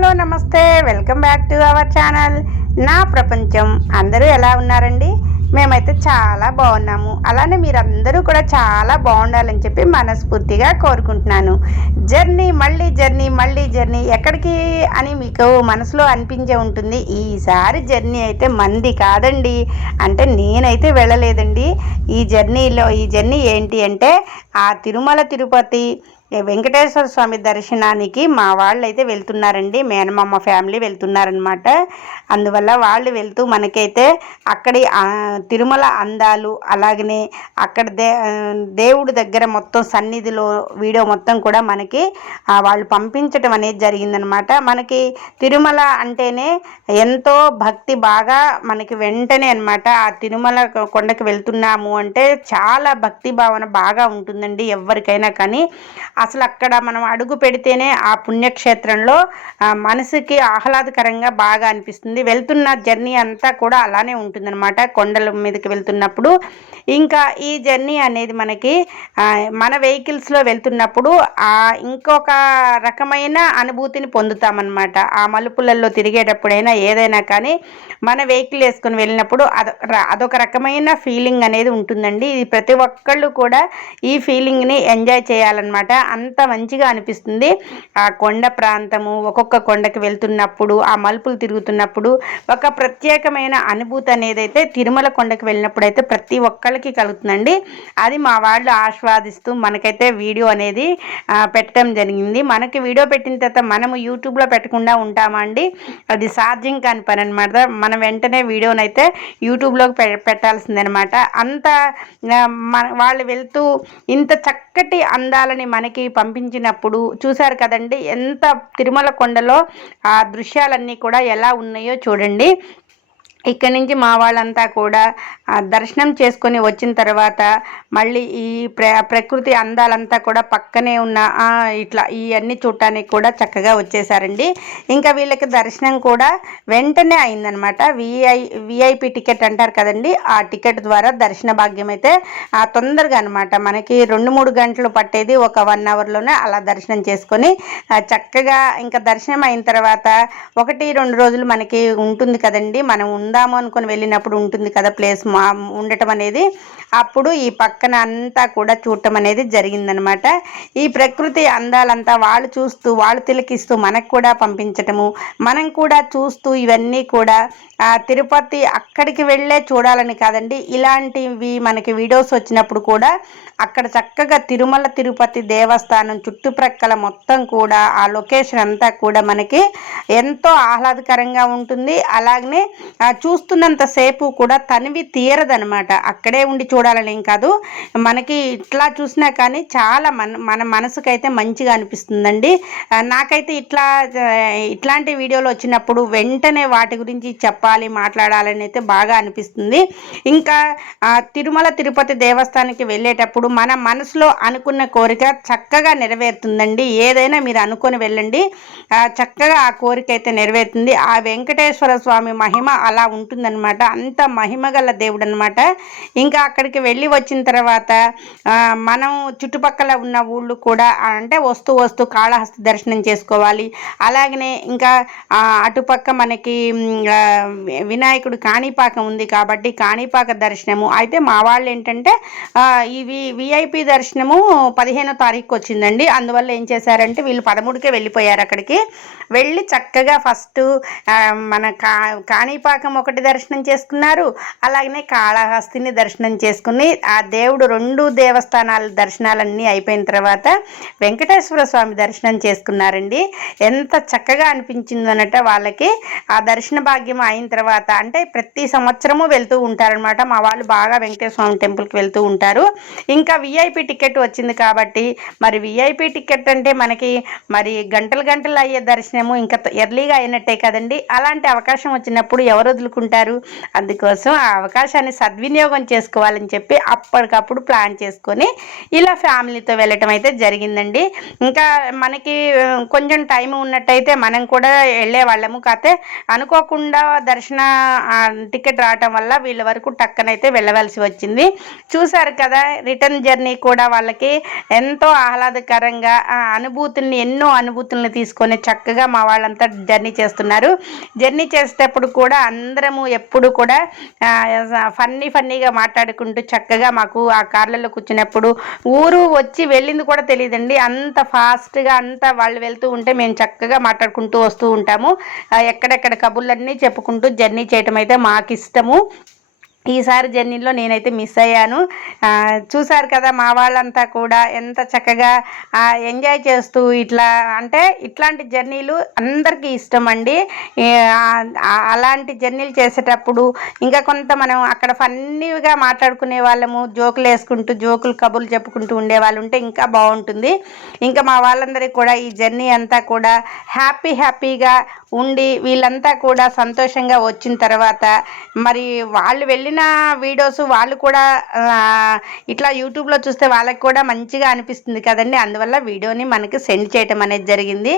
Hello నమస్తే. Welcome back to our channel. నా ప్రపంచం. అందరూ ఎలా ఉన్నారండి? మేమైతే చాలా బాగున్నాము. అలానే మీరందరూ కూడా చాలా బాగుండాలని చెప్పి మనస్ఫూర్తిగా కోరుకుంటున్నాను. జర్నీ మళ్ళీ జర్నీ మళ్ళీ జర్నీ ఎక్కడికి అని మీకు మనసులో అనిపించే ఉంటుంది. ఈసారి జర్నీ అయితే మంది కాదండి. అంటే నేనైతే వెళ్ళలేదండి. ఈ జర్నీలో ఈ జర్నీ ఏంటి అంటే ఆ తిరుమల తిరుపతి వెంకటేశ్వర స్వామి దర్శనానికి మా వాళ్ళు అయితే వెళ్తున్నారండి మేనమామ ఫ్యామిలీ వెళ్తున్నారనమాట అందువల్ల వాళ్ళు వెళ్తూ మనకైతే అక్కడి తిరుమల అందాలు అలాగనే అక్కడ దే దేవుడి దగ్గర మొత్తం సన్నిధిలో వీడియో మొత్తం కూడా మనకి వాళ్ళు పంపించడం అనేది జరిగిందనమాట మనకి తిరుమల అంటేనే ఎంతో భక్తి బాగా మనకి వెంటనే అనమాట ఆ తిరుమల కొండకి వెళ్తున్నాము అంటే చాలా భక్తి భావన బాగా ఉంటుందండి ఎవరికైనా కానీ. అసలు అక్కడ మనం అడుగు పెడితేనే ఆ పుణ్యక్షేత్రంలో మనసుకి ఆహ్లాదకరంగా బాగా అనిపిస్తుంది. వెళ్తున్న జర్నీ అంతా కూడా అలానే ఉంటుందన్నమాట. కొండల మీదకి వెళ్తున్నప్పుడు. ఇంకా ఈ జర్నీ అనేది మనకి మన వెహికల్స్లో వెళ్తున్నప్పుడు ఆ ఇంకొక రకమైన అనుభూతిని పొందుతామన్నమాట. ఆ మలుపులలో తిరిగేటప్పుడైనా ఏదైనా కానీ మన వెహికల్ వేసుకొని వెళ్ళినప్పుడు అదొ అదొక రకమైన ఫీలింగ్ అనేది ఉంటుందండి. ఇది ప్రతి ఒక్కళ్ళు కూడా ఈ ఫీలింగ్ని ఎంజాయ్ చేయాలన్నమాట. అంత మంచిగా అనిపిస్తుంది. ఆ కొండ ప్రాంతము ఒక్కొక్క కొండకి వెళ్తున్నప్పుడు ఆ మలుపులు తిరుగుతున్నప్పుడు ఒక ప్రత్యేకమైన అనుభూతి అనేది అయితే తిరుమల కొండకి వెళ్ళినప్పుడు అయితే ప్రతి ఒక్కరికి కలుగుతుందండి. అది మా వాళ్ళు ఆస్వాదిస్తూ మనకైతే వీడియో అనేది పెట్టడం జరిగింది. మనకి వీడియో పెట్టిన తర్వాత మనము యూట్యూబ్లో పెట్టకుండా ఉంటామా అండి? అది సాధ్యం కాని పని అనమాట మనం వెంటనే వీడియోనైతే యూట్యూబ్లోకి పె పెట్టాల్సిందనమాట అంత మన వాళ్ళు వెళ్తూ ఇంత చక్కటి అందాలని మనకి పంపించినప్పుడు చూశారు కదండి ఎంత తిరుమల కొండలో ఆ దృశ్యాలన్నీ కూడా ఎలా ఉన్నాయో చూడండి. ఇక్కడి నుంచి మా వాళ్ళంతా కూడా దర్శనం చేసుకొని వచ్చిన తర్వాత మళ్ళీ ఈ ప్ర ప్రకృతి అందాలంతా కూడా పక్కనే ఉన్న ఇట్లా ఇవన్నీ చూడటానికి కూడా చక్కగా వచ్చేసారండి. ఇంకా వీళ్ళకి దర్శనం కూడా వెంటనే అయిందనమాట. విఐ విఐపి టికెట్ అంటారు కదండి ఆ టికెట్ ద్వారా దర్శన భాగ్యం అయితే ఆ, తొందరగా అనమాట. మనకి రెండు మూడు గంటలు పట్టేది ఒక వన్ అవర్లోనే అలా దర్శనం చేసుకొని చక్కగా ఇంకా దర్శనం అయిన తర్వాత ఒకటి రెండు రోజులు మనకి ఉంటుంది కదండి మనం ఉందాము అనుకుని వెళ్ళినప్పుడు ఉంటుంది కదా ప్లేస్ మా ఉండటం అనేది అప్పుడు ఈ పక్కన అంతా కూడా చూడటం అనేది జరిగిందనమాట. ఈ ప్రకృతి అందాలంతా వాళ్ళు చూస్తూ వాళ్ళు తిలకిస్తూ మనకు కూడా పంపించటము మనం కూడా చూస్తూ ఇవన్నీ కూడా తిరుపతి అక్కడికి వెళ్ళే చూడాలని కాదండి. ఇలాంటివి మనకి వీడియోస్ వచ్చినప్పుడు కూడా అక్కడ చక్కగా తిరుమల తిరుపతి దేవస్థానం చుట్టుప్రక్కల మొత్తం కూడా ఆ లొకేషన్ అంతా కూడా మనకి ఎంతో ఆహ్లాదకరంగా ఉంటుంది. అలాగనే చూస్తున్నంతసేపు కూడా తనివి తీరదనమాట అక్కడే ఉండి చూడాలని ఏం కాదు. మనకి ఇట్లా చూసినా కానీ చాలా మన మన మనసుకైతే మంచిగా అనిపిస్తుందండి. నాకైతే ఇట్లా ఇట్లాంటి వీడియోలు వచ్చినప్పుడు వెంటనే వాటి గురించి చెప్పాలి మాట్లాడాలని అయితే బాగా అనిపిస్తుంది. ఇంకా తిరుమల తిరుపతి దేవస్థానానికి వెళ్ళేటప్పుడు మన మనసులో అనుకున్న కోరిక చక్కగా నెరవేరుతుందండి. ఏదైనా మీరు అనుకొని వెళ్ళండి. చక్కగా ఆ కోరిక అయితే నెరవేరుతుంది. ఆ వెంకటేశ్వర స్వామి మహిమ అలా ఉంటుందన్నమాట. అంత మహిమ గల దేవుడు అనమాట ఇంకా అక్కడికి వెళ్ళి వచ్చిన తర్వాత మనం చుట్టుపక్కల ఉన్న ఊళ్ళు కూడా అంటే వస్తూ వస్తూ కాళహస్తి దర్శనం చేసుకోవాలి. అలాగనే ఇంకా అటుపక్క మనకి వినాయకుడు కాణిపాకం ఉంది కాబట్టి కాణిపాక దర్శనము. అయితే మా వాళ్ళు ఏంటంటే ఇవి విఐపి దర్శనము పదిహేనో తారీఖు వచ్చిందండి. అందువల్ల ఏం చేశారంటే వీళ్ళు పదమూడుకే వెళ్ళిపోయారు అక్కడికి. వెళ్ళి చక్కగా ఫస్ట్ మన కా కాణిపాకం ఒకటి దర్శనం చేసుకున్నారు. అలాగనే కాళహస్తిని దర్శనం చేసుకుని ఆ దేవుడు రెండు దేవస్థానాల దర్శనాలన్నీ అయిపోయిన తర్వాత వెంకటేశ్వర స్వామి దర్శనం చేసుకున్నారండి. ఎంత చక్కగా అనిపించిందనట వాళ్ళకి. ఆ దర్శన భాగ్యం అయిన తర్వాత అంటే ప్రతి సంవత్సరము వెళ్తూ ఉంటారనమాట మా వాళ్ళు బాగా వెంకటేశ్వర స్వామి టెంపుల్కి వెళ్తూ ఉంటారు. ఇంకా విఐపి టికెట్ వచ్చింది కాబట్టి మరి విఐపి టికెట్ అంటే మనకి మరి గంటలు గంటలు అయ్యే దర్శనము ఇంకా ఎర్లీగా అయినట్టే కదండి. అలాంటి అవకాశం వచ్చినప్పుడు ఎవరు ఎదుర్కొంటారు అందుకోసం ఆ అవకాశాన్ని సద్వినియోగం చేసుకోవాలని చెప్పి అప్పటికప్పుడు ప్లాన్ చేసుకొని ఇలా ఫ్యామిలీతో వెళ్ళటం అయితే జరిగిందండి. ఇంకా మనకి కొంచెం టైం ఉన్నట్టయితే మనం కూడా వెళ్ళే వాళ్ళము. కాకపోతే అనుకోకుండా దర్శన టికెట్ రావటం వల్ల వీళ్ళ వరకు టక్కనైతే వెళ్ళవలసి వచ్చింది. చూశారు కదా రిటర్న్ జర్నీ కూడా వాళ్ళకి ఎంతో ఆహ్లాదకరంగా ఆ అనుభూతుల్ని ఎన్నో అనుభూతుల్ని తీసుకొని చక్కగా మా వాళ్ళంతా జర్నీ చేస్తున్నారు. జర్నీ చేసేటప్పుడు కూడా అందరూ అందరము ఎప్పుడు కూడా ఫన్నీ ఫన్నీగా మాట్లాడుకుంటూ చక్కగా మాకు ఆ కార్లలో కూర్చున్నప్పుడు ఊరు వచ్చి వెళ్ళింది కూడా తెలియదండి. అంత ఫాస్ట్గా అంత వాళ్ళు వెళ్తూ ఉంటే మేము చక్కగా మాట్లాడుకుంటూ వస్తూ ఉంటాము. ఎక్కడెక్కడ కబుర్లన్నీ చెప్పుకుంటూ జర్నీ చేయటం అయితే మాకు ఇష్టము ఈసారి జర్నీలో నేనైతే మిస్ అయ్యాను. చూసారు కదా మా వాళ్ళంతా కూడా ఎంత చక్కగా ఎంజాయ్ చేస్తూ ఇట్లా అంటే ఇట్లాంటి జర్నీలు అందరికీ ఇష్టం అండి. అలాంటి జర్నీలు చేసేటప్పుడు ఇంకా కొంత మనం అక్కడ ఫన్నీగా మాట్లాడుకునే వాళ్ళము జోకులు వేసుకుంటూ జోకులు కబుర్లు చెప్పుకుంటూ ఉండే వాళ్ళు ఉంటే ఇంకా బాగుంటుంది. ఇంకా మా వాళ్ళందరికీ కూడా ఈ జర్నీ అంతా కూడా హ్యాపీ హ్యాపీగా ఉండి వీళ్ళంతా కూడా సంతోషంగా వచ్చిన తర్వాత మరి వాళ్ళు వెళ్ళి వెళ్ళిన వీడియోస్ వాళ్ళు కూడా ఇట్లా యూట్యూబ్లో చూస్తే వాళ్ళకి కూడా మంచిగా అనిపిస్తుంది కదండి. అందువల్ల వీడియోని మనకి సెండ్ చేయటం అనేది జరిగింది.